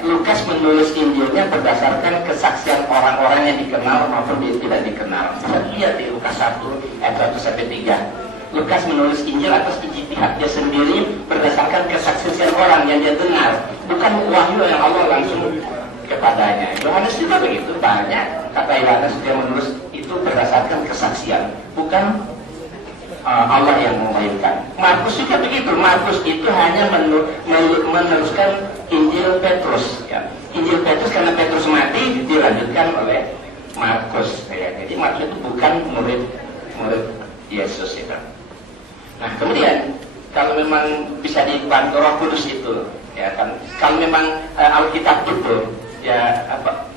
Lukas menulis Injilnya berdasarkan kesaksian orang-orang yang dikenal maupun yang tidak dikenal. Kita lihat di Lukas 1 ayat 1-3. Lukas menulis Injil atas ijtihad dia sendiri berdasarkan kesaksian orang yang dia dengar, bukan wahyu yang Allah langsung kepadanya. Yohanes juga begitu, banyak kata Yohanes dia menulis itu berdasarkan kesaksian, bukan Allah yang mewahyukan. Markus juga begitu. Markus itu hanya meneruskan Injil Petrus. Ya. Injil Petrus karena Petrus mati dilanjutkan oleh Markus. Ya. Jadi Markus itu bukan murid Yesus itu. Nah kemudian kalau memang bisa dibantu Roh Kudus itu, ya kan? Kalau memang Alkitab itu, ya apa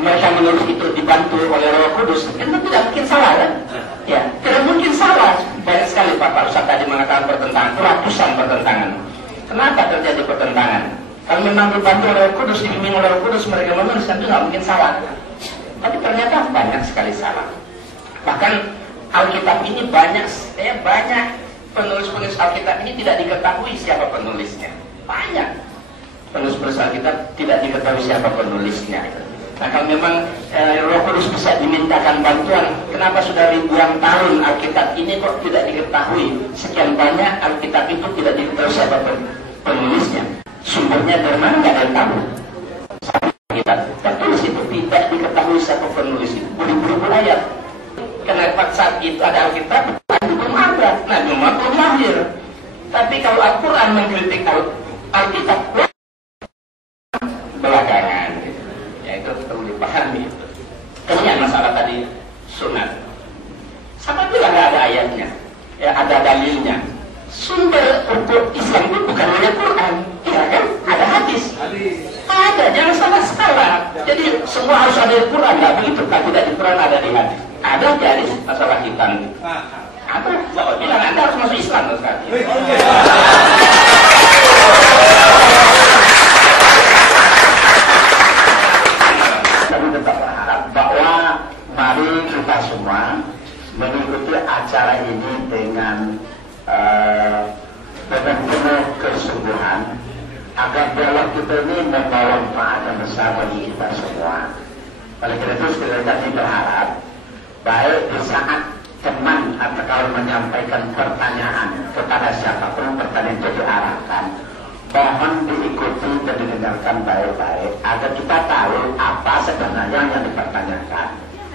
mereka menulis itu dibantu oleh Roh Kudus, itu tidak mungkin salah kan? Ya, tidak mungkin salah. Banyak sekali Pak Ustaz tadi mengatakan pertentangan, ratusan pertentangan. Kenapa terjadi pertentangan? Kalau memang dibantu oleh Roh Kudus, dibimbing oleh Roh Kudus, mereka menulis, tentu tidak mungkin salah. Tapi ternyata banyak sekali salah. Bahkan Alkitab ini banyak penulis-penulis Alkitab ini tidak diketahui siapa penulisnya. Banyak penulis-penulis Alkitab tidak diketahui siapa penulisnya. Nah kalau memang Roh Kudus bisa dimintakan bantuan, kenapa sudah ribuan tahun Alkitab ini kok tidak diketahui? Sekian banyak Alkitab itu tidak diketahui siapa penulisnya. Sumbernya dari mana nggak ada yang tahu. Alkitab tertulis itu tidak diketahui siapa penulis itu. Beribu-ribu ayat. Kenapa saat itu ada Alkitab, belum ada, Nabi Muhammad belum lahir. Tapi kalau Al-Quran mengkritik Alkitab belakangan, ya itu perlu dipahami. Kemudian masalah tadi sunat, sama juga nggak ada ayatnya, ya ada dalilnya. Sumber untuk Islam itu bukan hanya Quran, ya kan? Ada hadis. Ada, jangan salah. Jadi semua harus ada di Quran, nggak begitu. Kalau tidak di Quran ada di hadis. Ada hadis masalah hitam. Ada, kalau bilang Anda harus masuk Islam sekali. Kami tetap berharap bahwa mari kita semua mengikuti acara ini dengan penuh kesungguhan agar dialog kita ini membawa manfaat yang besar bagi kita semua. Oleh karena itu sekali lagi berharap baik di saat teman atau kalau menyampaikan pertanyaan kepada siapapun pertanyaan itu diarahkan, mohon diikuti dan didengarkan baik-baik agar kita tahu apa sebenarnya yang dipertanyakan.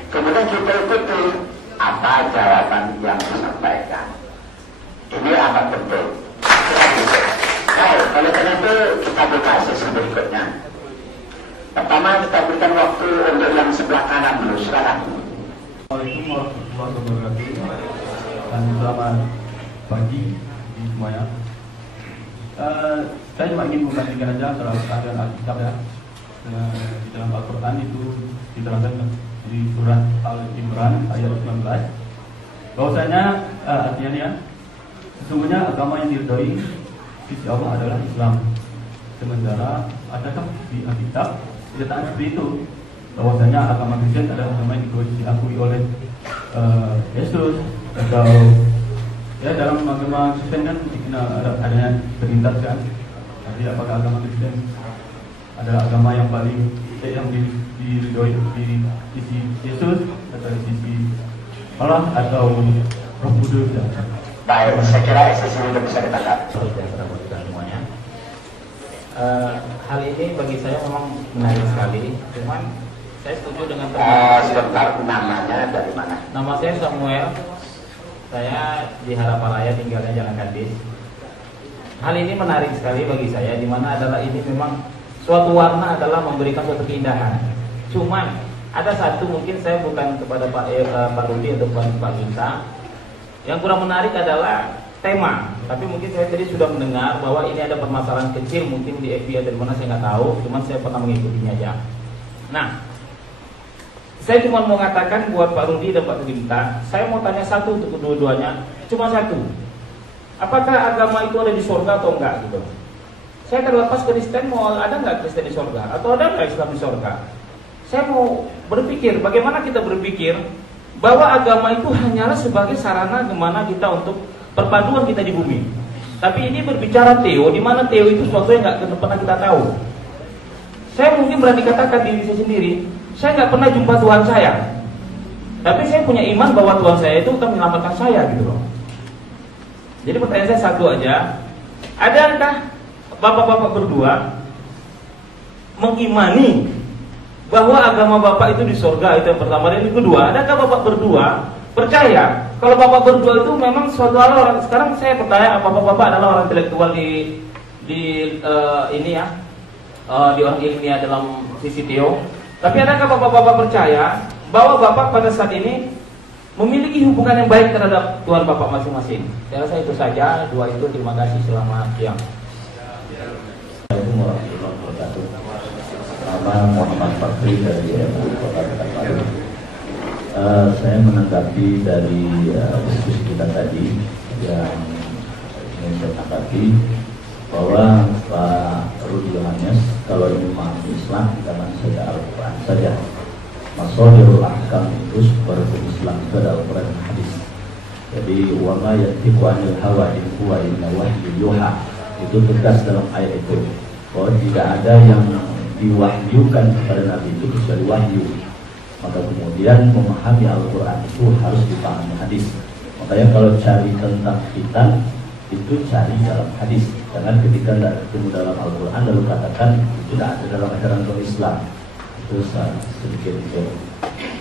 Kemudian kita ikuti apa jawaban yang disampaikan. Ini amat penting. Baik, oleh karena itu kita buka sesi berikutnya. Pertama kita berikan waktu untuk yang sebelah kanan dulu, silakan. Assalamualaikum warahmatullahi wabarakatuh dan selamat pagi semuanya. Saya cuma ingin mengkajikan aja soal keadaan Alkitab ya. Di dalam Al-Quran itu diterangkan di surat Al-Imran ayat 19 bahwasanya artinya ya, sesungguhnya agama yang diridhoi sisi Allah adalah Islam. Sementara adakah di Alkitab kenyataan seperti itu? Bahwasanya agama Kristen adalah agama yang diakui oleh Yesus, atau ya dalam agama Kristen kan dikenal adanya Trinitas kan. Jadi apakah agama Kristen adalah agama yang paling yang diridhoi di sisi Yesus atau di sisi Allah atau Roh Kudus? Baik, saya kira sesi sudah bisa ditangkap. Semuanya. Hal ini bagi saya memang menarik sekali. Cuman saya setuju dengan sebentar, namanya dari mana? Nama saya Samuel. Saya di Harapan Raya, tinggalnya Jalan Kandis. Hal ini menarik sekali bagi saya, di mana adalah ini memang suatu warna adalah memberikan suatu keindahan. Cuman ada satu mungkin saya bukan kepada Pak Rudi atau Pak Ginta. Yang kurang menarik adalah tema. Tapi mungkin saya tadi sudah mendengar bahwa ini ada permasalahan kecil mungkin di FBA dan mana saya nggak tahu. Cuman saya pernah mengikutinya aja. Nah, saya cuma mau mengatakan buat Pak Rudi dan Pak Ginta, saya mau tanya satu untuk kedua-duanya, cuma satu. Apakah agama itu ada di surga atau enggak gitu? Saya terlepas Kristen, mau ada nggak Kristen di surga? Atau ada nggak Islam di surga? Saya mau berpikir, bagaimana kita berpikir bahwa agama itu hanyalah sebagai sarana gimana kita untuk perpaduan kita di bumi. Tapi ini berbicara Theo, di mana Theo itu sesuatu yang nggak pernah kita tahu. Saya mungkin berani katakan diri saya sendiri, saya nggak pernah jumpa Tuhan saya, tapi saya punya iman bahwa Tuhan saya itu akan menyelamatkan saya gitu loh. Jadi pertanyaan saya satu aja, adakah bapak-bapak berdua mengimani bahwa agama bapak itu di surga? Itu yang pertama. Dan yang kedua, adakah bapak berdua percaya kalau bapak berdua itu memang suatu orang? Sekarang saya percaya apakah bapak adalah orang intelektual di ini ya, di orang ilmiah dalam sisi teo. Tapi adakah bapak-bapak percaya bahwa bapak pada saat ini memiliki hubungan yang baik terhadap Tuhan bapak masing-masing? Saya rasa itu saja, dua itu. Terima kasih, selamat siang. Assalamualaikum warahmatullahi wabarakatuh. Nama Muhammad Fakri dari MUI Kota Pekanbaru. Saya menanggapi dari diskusi kita tadi yang ingin saya tanggapi bahwa Pak Rudi Yohanes kalau ini memahami Islam jangan saja Al-Quran saja. Mashadirul ahkam itu seperti Islam itu adalah Al-Quran dan hadis. Jadi wa ma yantiqu 'anil hawa in huwa illa wahyu yuha. Itu tegas dalam ayat itu bahwa tidak ada yang diwahyukan kepada Nabi itu kecuali wahyu. Maka kemudian memahami Al-Quran itu harus dipahami hadis. Makanya kalau cari tentang kita itu cari dalam hadis. Jangan ketika tidak ketemu dalam Al-Quran lalu katakan itu tidak ada dalam ajaran Islam. Itu sedikit itu.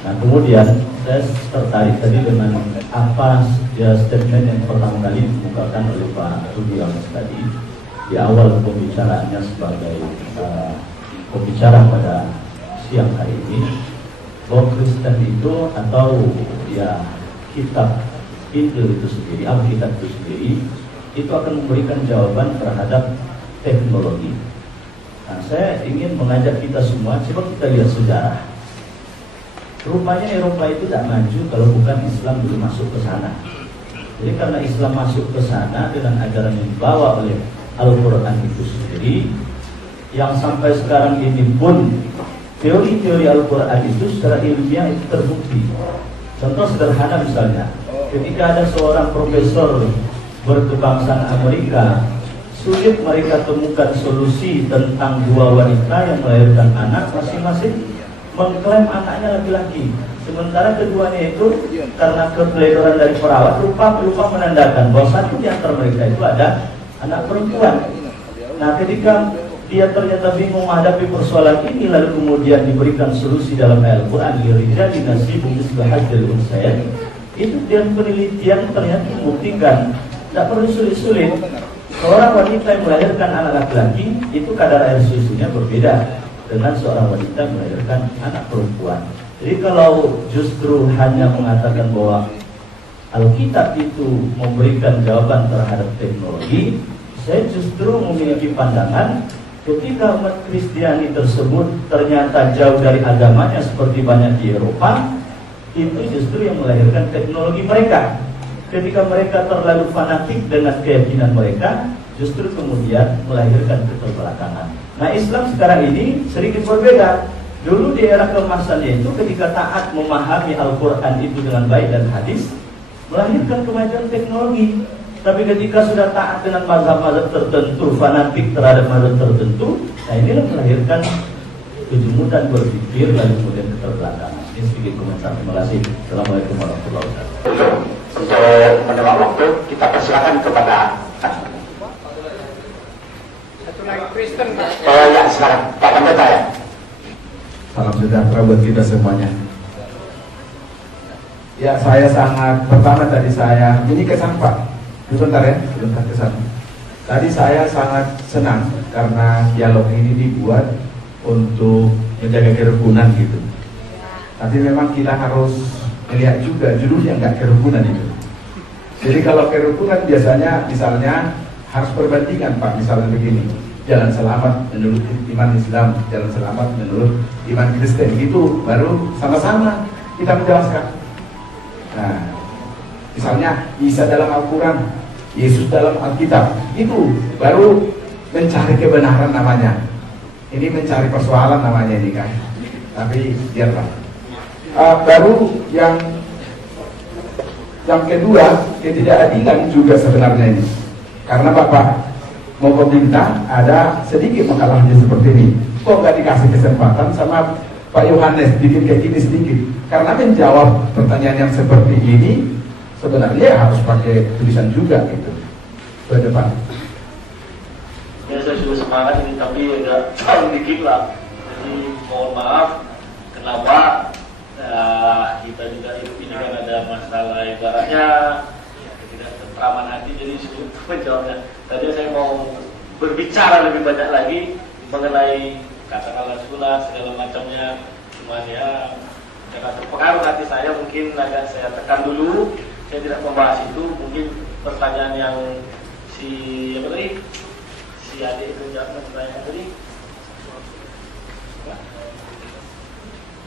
Nah kemudian saya tertarik tadi dengan apa statement yang pertama kali dikemukakan oleh Pak Rudi Yohanes tadi di awal pembicaraannya sebagai pembicara pada siang hari ini, bahwa Kristen itu atau ya kitab Injil itu sendiri, Alkitab itu sendiri, itu akan memberikan jawaban terhadap teknologi. Nah, saya ingin mengajak kita semua, coba kita lihat sejarah. Rupanya Eropa itu tidak maju kalau bukan Islam dulu masuk ke sana. Jadi karena Islam masuk ke sana dengan ajaran yang dibawa oleh Al-Quran itu sendiri, yang sampai sekarang ini pun teori-teori Al-Quran itu secara ilmiah itu terbukti. Contoh sederhana misalnya, ketika ada seorang profesor berkebangsaan Amerika, sulit mereka temukan solusi tentang dua wanita yang melahirkan anak masing-masing mengklaim anaknya laki-laki. Sementara keduanya itu karena keteledoran dari perawat lupa menandakan bahwa satu di antara mereka itu ada anak perempuan. Nah ketika dia ternyata bingung menghadapi persoalan ini, lalu kemudian diberikan solusi dalam Al-Quran, lirijali nasibun mislu hadzil unsayayn. Itu dia penelitian ternyata membuktikan tidak perlu sulit-sulit. Seorang wanita yang melahirkan anak laki-laki itu kadar air susunya berbeda dengan seorang wanita yang melahirkan anak perempuan. Jadi kalau justru hanya mengatakan bahwa Alkitab itu memberikan jawaban terhadap teknologi, saya justru memiliki pandangan ketika umat Kristiani tersebut ternyata jauh dari agamanya seperti banyak di Eropa, itu justru yang melahirkan teknologi mereka. Ketika mereka terlalu fanatik dengan keyakinan mereka, justru kemudian melahirkan keterbelakangan. Nah Islam sekarang ini sedikit berbeda. Dulu di era keemasannya itu ketika taat memahami Al-Quran itu dengan baik dan hadis, melahirkan kemajuan teknologi. Tapi ketika sudah taat dengan mazhab-mazhab tertentu, fanatik terhadap mazhab tertentu, nah inilah melahirkan kejumudan berpikir lalu kemudian keterbelakangan. Ini sedikit komentar. Terima kasih. Assalamualaikum warahmatullahi wabarakatuh. Untuk mendewa waktu, kita persilakan kepada satu lagi Kristen. ya silakan Pak Pendeta ya. Salam sejahtera buat kita semuanya. Ya saya sangat, pertama tadi saya, ini kesan Pak, sebentar ya, sebentar kesan. Tadi saya sangat senang karena dialog ini dibuat untuk menjaga kerukunan gitu. Tapi memang kita harus melihat juga judulnya nggak kerukunan itu. Jadi kalau kerukunan biasanya misalnya harus perbandingan Pak, misalnya begini, jalan selamat menurut iman Islam, jalan selamat menurut iman Kristen, itu baru sama-sama kita menjelaskan. Nah, misalnya Isa dalam Al-Quran, Yesus dalam Alkitab, itu baru mencari kebenaran namanya. Ini mencari persoalan namanya ini kan. Tapi biarlah. Baru yang kedua, ketidakadilan juga sebenarnya ini. Karena Bapak, mau pemerintah ada sedikit makalahnya seperti ini. Kok nggak dikasih kesempatan sama Pak Yohanes bikin kayak gini sedikit? Karena menjawab pertanyaan yang seperti ini sebenarnya harus pakai tulisan juga gitu. Ke depan. Ya saya sudah semangat ini tapi agak jauh dikit lah. Jadi mohon maaf kenapa kita juga hidup ini kan ada masalah ibaratnya tidak tenteraman hati, jadi sulit menjawabnya. Tadi saya mau berbicara lebih banyak lagi mengenai katakanlah sekolah segala macamnya, cuman ya karena terpengaruh hati saya mungkin agak saya tekan dulu. Saya tidak membahas itu. Mungkin pertanyaan yang si adik itu jawab pertanyaan tadi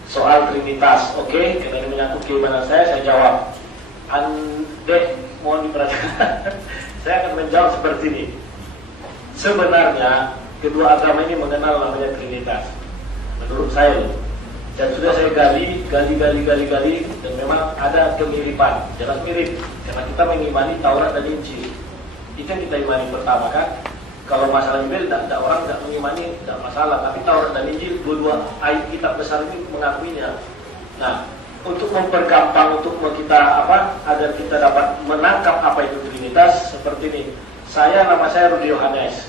soal Trinitas. Oke, karena ini menyangkut keimanan saya jawab. Andek, mohon diperhatikan. Saya akan menjawab seperti ini. Sebenarnya kedua agama ini mengenal namanya Trinitas. Menurut saya, dan sudah saya gali, dan memang ada kemiripan. Jelas mirip, karena kita mengimani Taurat dan Injil. Itu yang kita imani pertama kan. Kalau masalah Injil, orang tidak mengimani, tidak masalah. Tapi Taurat dan Injil, dua-dua ayat kitab besar ini mengakuinya. Nah, untuk mempergampang, untuk kita agar kita dapat menangkap apa itu Trinitas, seperti ini. Nama saya Rudi Yohanes.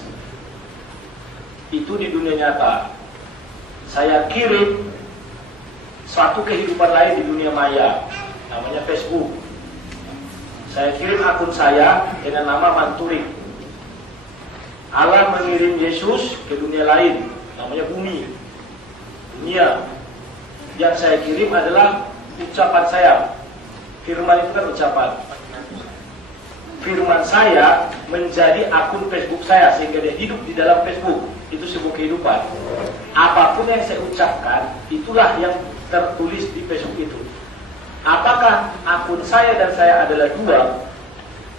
Itu di dunia nyata. Saya kirim suatu kehidupan lain di dunia maya, namanya Facebook. Saya kirim akun saya dengan nama Manturik. Allah mengirim Yesus ke dunia lain, namanya bumi, dunia. Yang saya kirim adalah ucapan saya. Firman itu kan ucapan. Firman saya menjadi akun Facebook saya, sehingga dia hidup di dalam Facebook. Itu sebuah kehidupan. Apapun yang saya ucapkan, itulah yang tertulis di Facebook itu. Apakah akun saya dan saya adalah dua?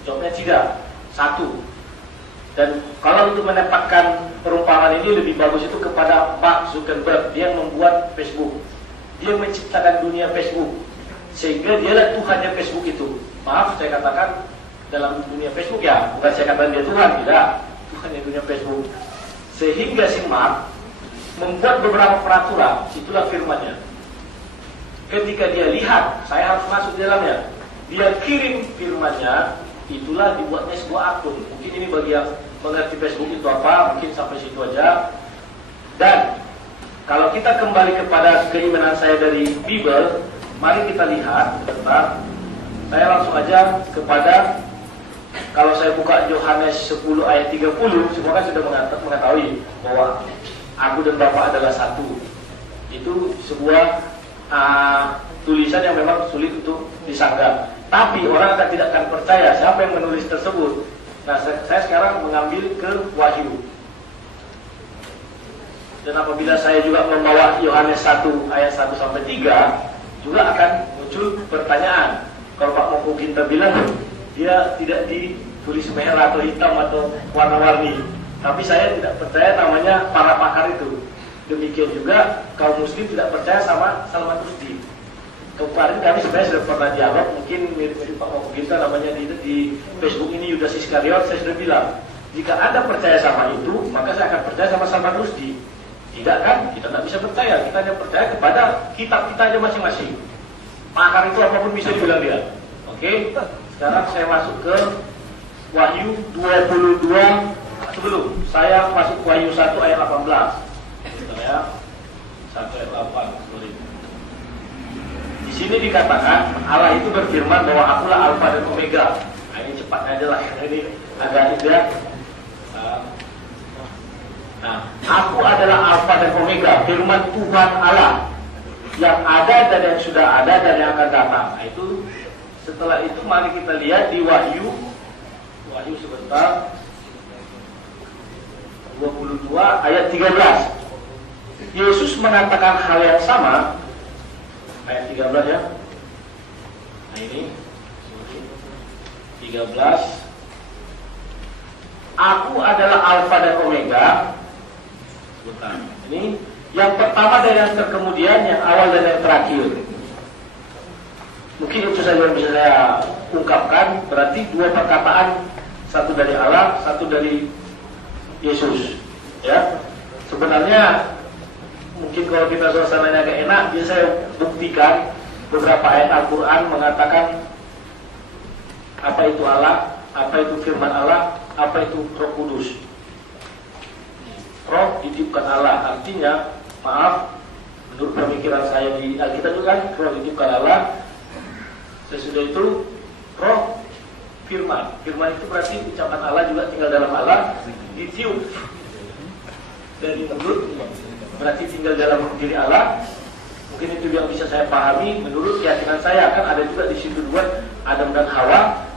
Jawabnya tidak, satu. Dan kalau untuk menempatkan perumpamaan ini lebih bagus itu kepada Mark Zuckerberg. Dia yang membuat Facebook, dia menciptakan dunia Facebook, sehingga dialah Tuhannya Facebook itu. Maaf saya katakan dalam dunia Facebook ya, bukan saya katakan dia Tuhan, tidak, Tuhannya dunia Facebook. Sehingga si Mark membuat beberapa peraturan, itulah firmannya. Ketika dia lihat, saya harus masuk di dalamnya, dia kirim firmannya, itulah dibuatnya sebuah akun. Mungkin ini bagi yang mengerti Facebook itu apa, mungkin sampai situ aja. Dan kalau kita kembali kepada keimanan saya dari Bible, mari kita lihat sebentar. Saya langsung aja kepada, kalau saya buka Yohanes 10 ayat 30, semua kan sudah mengetahui bahwa aku dan Bapa adalah satu. Itu sebuah tulisan yang memang sulit untuk disanggah. Tapi orang tidak akan percaya siapa yang menulis tersebut. Nah, saya sekarang mengambil ke Wahyu. Dan apabila saya juga membawa Yohanes 1 ayat 1 sampai 3, juga akan muncul pertanyaan. Kalau Pak Moko kita bilang dia tidak ditulis merah atau hitam atau warna-warni, tapi saya tidak percaya namanya para pakar itu. Demikian juga kaum muslim tidak percaya sama Salman Rushdie. Kemarin kami sebenarnya sudah pernah dialog, mungkin mirip-mirip Pak Moko kita namanya di Facebook ini Yudas Iskariot. Saya sudah bilang, jika Anda percaya sama itu, maka saya akan percaya sama Salman Rushdie. Tidak kan? Kita tidak bisa percaya. Kita hanya percaya kepada kitab kita aja masing-masing. Pakar itu apapun bisa dibilang dia. Oke? Sekarang saya masuk ke Wahyu 22. Sebelum saya masuk ke Wahyu 1 ayat 18. Ya, 1 ayat 8. Sorry. Di sini dikatakan Allah itu berfirman bahwa akulah Alfa dan Omega. Nah, ini cepat aja lah. Ini agak tidak. Nah, aku adalah Alfa dan Omega, firman Tuhan Allah yang ada dan yang sudah ada dan yang akan datang. Nah, itu setelah itu mari kita lihat di Wahyu sebentar 22 ayat 13. Yesus mengatakan hal yang sama, ayat 13 ya. Nah ini 13. Aku adalah Alfa dan Omega. Sebentar. Ini yang pertama dan yang terkemudian, yang awal dan yang terakhir. Mungkin itu saja yang bisa saya ungkapkan. Berarti dua perkataan, satu dari Allah, satu dari Yesus. Ya, sebenarnya mungkin kalau kita suasananya agak enak, biasa saya buktikan beberapa ayat Al-Quran mengatakan apa itu Allah, apa itu firman Allah, apa itu Roh Kudus. Roh ditiupkan Allah, artinya maaf, menurut pemikiran saya di Alkitab juga kan, roh ditiupkan Allah. Sesudah itu roh firman. Firman itu berarti ucapan Allah juga tinggal dalam Allah, ditiup dari mulut, berarti tinggal dalam diri Allah. Mungkin itu yang bisa saya pahami. Menurut keyakinan saya kan ada juga di situ dua Adam dan Hawa.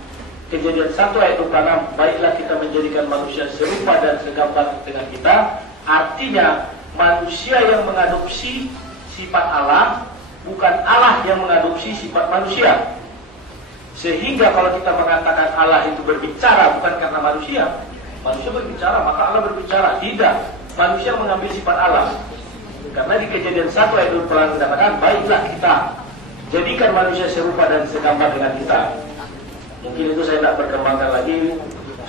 Kejadian 1 ayat 26, baiklah kita menjadikan manusia serupa dan segambar dengan kita. Artinya manusia yang mengadopsi sifat Allah, bukan Allah yang mengadopsi sifat manusia. Sehingga kalau kita mengatakan Allah itu berbicara bukan karena manusia berbicara maka Allah berbicara. Tidak, manusia mengambil sifat Allah. Karena di Kejadian 1 ayat 26 dikatakan, baiklah kita jadikan manusia serupa dan segambar dengan kita. Mungkin itu saya tidak perkembangkan lagi.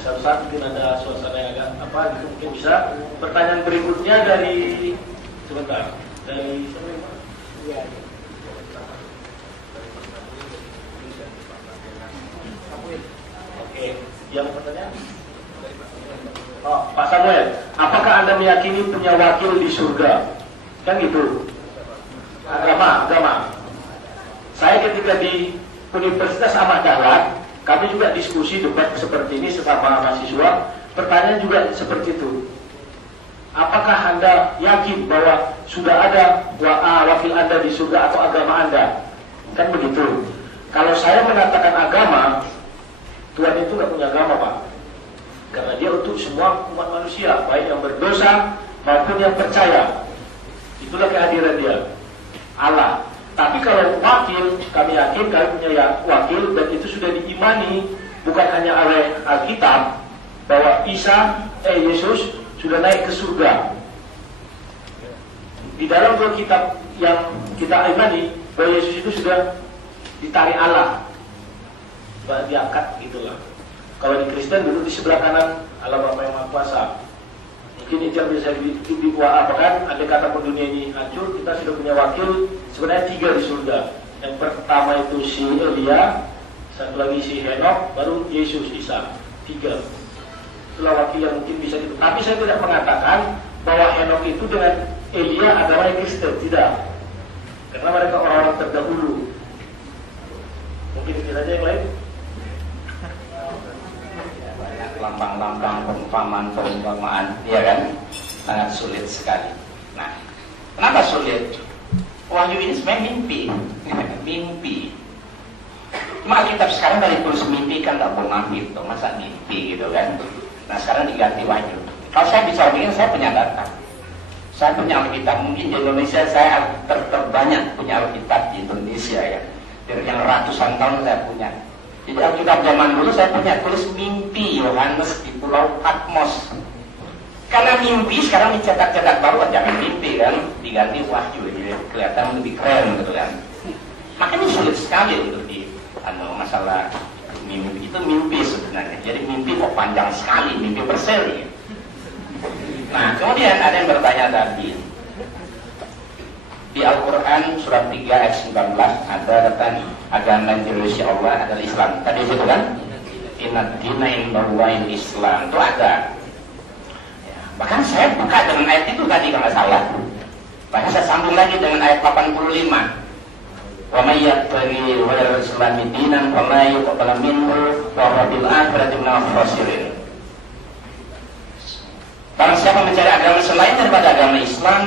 Saat mungkin ada suasana yang agak apa gitu, mungkin bisa. Pertanyaan berikutnya dari sebentar dari oke, yang pertanyaan. Oh, Pak Samuel, apakah Anda meyakini punya wakil di surga? Kan gitu. Agama. Saya ketika di Universitas Ahmad Dahlan, kami juga diskusi debat seperti ini sesama mahasiswa. Pertanyaan juga seperti itu. Apakah Anda yakin bahwa sudah ada wakil Anda di surga atau agama Anda? Kan begitu. Kalau saya mengatakan agama, Tuhan itu nggak punya agama, Pak. Karena dia untuk semua umat manusia, baik yang berdosa maupun yang percaya. Itulah kehadiran dia, Allah. Tapi kalau wakil, kami yakin kami punya wakil, dan itu sudah diimani bukan hanya oleh Alkitab bahwa Yesus sudah naik ke surga. Di dalam dua kitab yang kita imani bahwa Yesus itu sudah ditarik Allah, diangkat gitulah. Kalau di Kristen duduk di sebelah kanan Allah Bapa yang Maha Kuasa. Mungkin itu yang bisa diapakah ada kata pun dunia ini hancur, kita sudah punya wakil sebenarnya 3 di surga. Yang pertama itu si Elia, satu lagi si Henok, baru Yesus Isa. 3. Itulah wakil yang mungkin bisa kita. Tapi saya tidak mengatakan bahwa Henok itu dengan Elia agamanya Kristen, tidak. Karena mereka orang-orang terdahulu. Mungkin itu saja yang lain. Lambang-lambang perumpamaan, ya kan, sangat sulit sekali. Nah, kenapa sulit? Wahyu ini sebenarnya mimpi. Cuma Alkitab sekarang dari tulis mimpi kan tak pernah itu, masa mimpi gitu kan. Nah sekarang diganti wahyu. Kalau saya bisa bikin, saya punya data. Saya punya Alkitab, mungkin di Indonesia saya terbanyak punya Alkitab di Indonesia ya. Dari yang ratusan tahun saya punya. Jadi Alkitab zaman dulu saya punya tulis mimpi Yohanes di Pulau Patmos. Karena mimpi sekarang dicetak-cetak baru, jangan mimpi kan, diganti wahyu, jadi kelihatan lebih keren gitu kan. Makanya sulit sekali untuk di masalah mimpi. Itu mimpi sebenarnya. Jadi mimpi kok panjang sekali, mimpi berseri. Nah kemudian ada yang bertanya tadi, di Al-Quran surat 3 ayat 19 ada kata agama yang diridhoi Allah adalah Islam. Tadi itu kan, inna dina indallahi Islam, itu ada. Ya, bahkan saya buka dengan ayat itu tadi kalau nggak salah. Bahkan saya sambung lagi dengan ayat 85. Wa may yabtaghi ghairal islami dinan wa ma yuqbalu minhu wa huwa bil akhirati minal khasirin. Barang siapa mencari agama selain daripada agama Islam,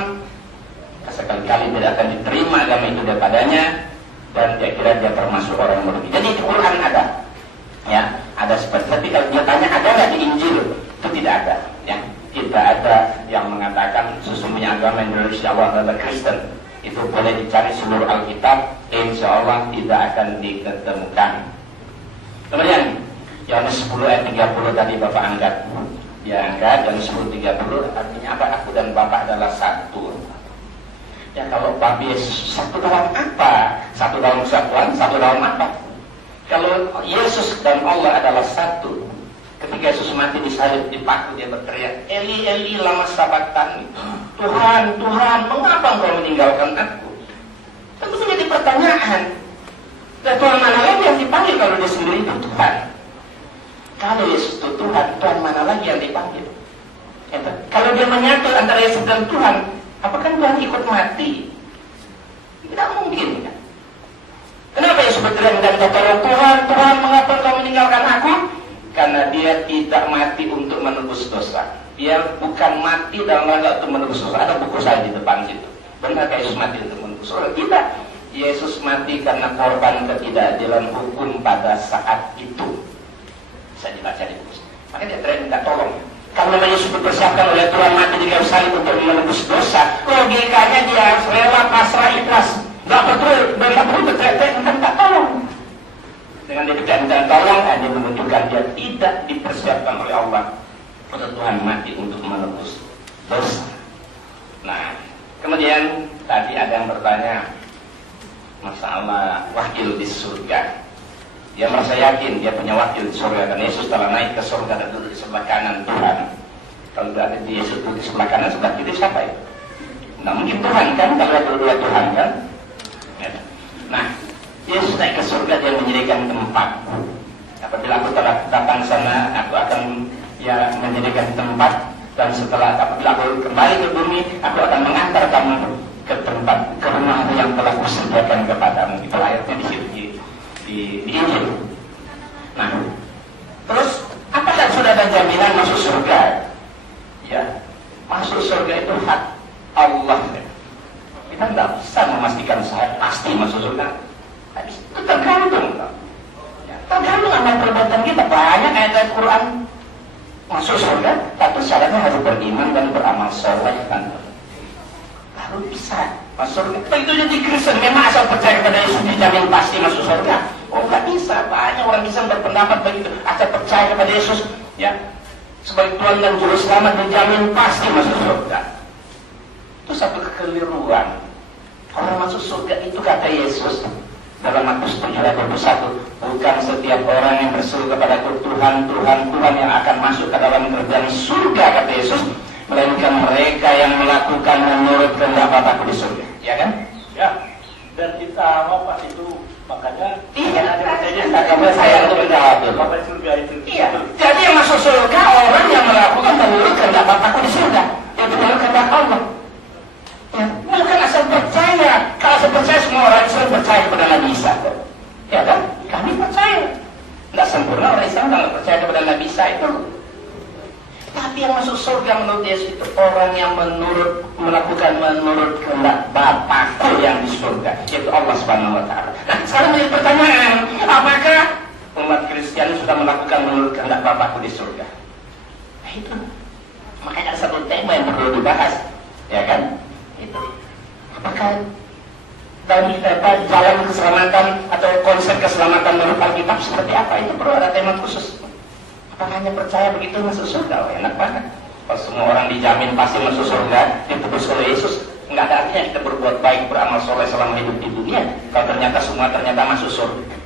sekali-kali tidak akan diterima agama itu daripadanya, dan dia kira dia termasuk orang merugi. Jadi di Quran ada, ya, ada seperti. Tapi kalau dia tanya ada nggak di Injil, itu tidak ada, ya, tidak ada yang mengatakan sesungguhnya agama yang diridhoi Allah adalah Kristen. Itu boleh dicari seluruh Alkitab, insya Allah tidak akan diketemukan. Kemudian Yohanes 10 ayat 30 tadi Bapak angkat, dia angkat Yohanes 10:30 artinya apa? Aku dan Bapak adalah satu. Ya kalau Bapak Yesus satu dalam apa? Satu dalam kesatuan, satu dalam apa? Kalau Yesus dan Allah adalah satu, Ketika Yesus mati disalib, dipaku, dia berteriak, Eli, Eli, lama sabachthani. Tuhan, Tuhan, mengapa engkau meninggalkan aku? Tentu menjadi pertanyaan. Dan Tuhan mana lagi yang dipanggil kalau dia sendiri itu Tuhan? Kalau Yesus itu Tuhan, Tuhan mana lagi yang dipanggil? Kalau dia menyatu antara Yesus dan Tuhan, apakah Tuhan ikut mati? Tidak mungkin. Kenapa Yesus berteriak dan berkata, Tuhan, Tuhan, mengapa engkau meninggalkan aku? Karena dia tidak mati untuk menebus dosa. Dia bukan mati dalam rangka untuk menebus dosa. Ada buku saya di depan situ. Benarkah Yesus mati untuk menebus dosa? Tidak. Yesus mati karena korban ketidakadilan hukum pada saat itu. Bisa dibaca di buku. Makanya dia teriak minta tolong. Kalau memang Yesus dipersiapkan oleh Tuhan mati di kayu salib untuk menebus dosa, logikanya dia rela, pasrah, ikhlas. Gak perlu berteriak minta tolong. Dengan dia tidak minta tolong, hanya menunjukkan dia tidak dipersiapkan oleh Allah untuk Tuhan mati untuk menebus dosa. Nah, kemudian tadi ada yang bertanya masalah wakil di surga. Dia merasa yakin dia punya wakil di surga, dan Yesus telah naik ke surga dan duduk di sebelah kanan Tuhan. Kalau berarti Yesus duduk di sebelah kanan, sebelah kiri siapa ya? Nggak mungkin Tuhan kan, kalau dua Tuhan kan? Nah, Yesus naik ke surga, dia menyediakan tempat. Apabila aku telah datang sana, aku akan menyediakan tempat. Dan setelah apabila aku kembali ke bumi, aku akan mengantar kamu ke tempat, ke rumah yang telah kusediakan kepadamu. Itu ayatnya di situ di Injil. Nah, terus apakah sudah ada jaminan masuk surga? Ya, masuk surga itu hak Allah. Kita tidak bisa memastikan saya pasti masuk surga. Itu tergantung. Ya, tergantung amal perbuatan kita. Banyak ayat Quran masuk surga, tapi syaratnya harus beriman dan beramal soleh kan. Baru bisa masuk surga. Begitu jadi Kristen, memang asal percaya kepada Yesus dijamin pasti masuk surga. Oh, nggak bisa. Banyak orang bisa berpendapat begitu. Asal percaya kepada Yesus, ya, sebagai Tuhan dan Juru Selamat dijamin pasti masuk surga. Itu satu kekeliruan. Orang masuk surga itu kata Yesus dalam Matius 7:21, bukan setiap orang yang berseru kepadaku Tuhan, Tuhan, Tuhan yang akan masuk ke dalam kerajaan surga kata Yesus, melainkan mereka yang melakukan menurut kehendak Bapa di surga. Ya kan? Ya. Dan kita apa itu makanya ada kejadian saya untuk menjawab Bapak di surga itu. Iya. Jadi yang masuk surga orang yang melakukan menurut kehendak Bapakku di surga, yang menurut kehendak Allah. Ya, bukan asal percaya. Kalau asal percaya semua orang Islam percaya kepada Nabi Isa. Ya kan? Kami percaya. Nggak sempurna orang Islam kalau percaya kepada Nabi Isa itu. Tapi yang masuk surga menurut Yesus itu orang yang melakukan menurut kehendak Bapakku yang di surga, yaitu Allah Subhanahu wa Ta'ala. Nah, sekarang menjadi pertanyaan, apakah umat Kristiani sudah melakukan menurut kehendak Bapakku di surga? Nah, itu. Makanya ada satu tema yang perlu dibahas, ya kan? Itu. Apakah dalam jalan keselamatan atau konsep keselamatan menurut Alkitab seperti apa? Itu perlu ada tema khusus. Apakah hanya percaya begitu masuk surga? Oh, enak banget. Kalau semua orang dijamin pasti masuk surga, ditebus oleh Yesus, nggak ada artinya kita berbuat baik, beramal soleh selama hidup di dunia. Kalau ternyata semua masuk surga.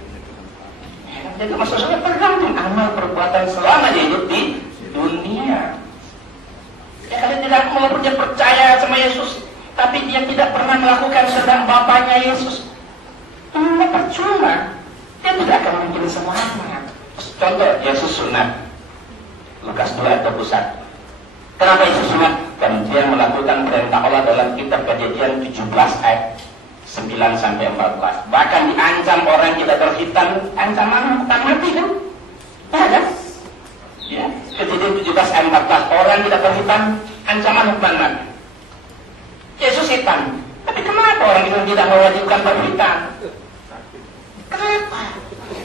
Ya, jadi masuk surga tergantung amal perbuatan selama dia hidup di dunia. Ya, kalau tidak mau percaya sama Yesus, tapi dia tidak pernah melakukan kehendak Bapaknya Yesus, itu percuma. Dia tidak akan mungkin semuanya. Contoh, Yesus sunat. Lukas 2:21. Kenapa Yesus sunat? Karena dia melakukan perintah Allah dalam kitab Kejadian 17 ayat 9-14. Bahkan diancam orang yang tidak berhitam, ancaman hukuman mati kan? Ya kan? Ya, Kejadian 17 ayat 14. Orang tidak berhitam, ancaman hukuman mati. Yesus hitam. Tapi kenapa orang itu tidak mewajibkan berhitam? Kenapa?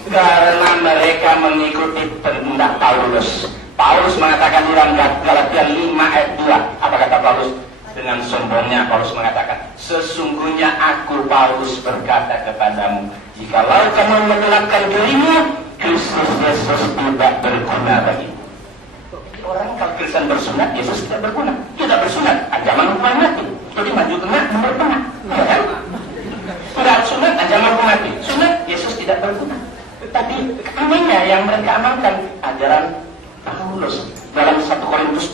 Karena mereka mengikuti kehendak Paulus. Paulus mengatakan di dalam Galatia 5 ayat 2. Apa kata Paulus? Dengan sombongnya Paulus mengatakan, sesungguhnya aku Paulus berkata kepadamu, jikalau kamu menggelapkan dirimu, Kristus Yesus tidak berguna bagimu. Orang kalau Kristen bersunat, Yesus tidak berguna. Tidak bersunat, ancaman hukuman mati. Jadi maju tengah, mundur tengah. Ya kan? Tidak sunat, ancaman hukuman mati. Sunat, Yesus tidak berguna. Tapi anehnya yang mereka amalkan ajaran Paulus dalam 1 Korintus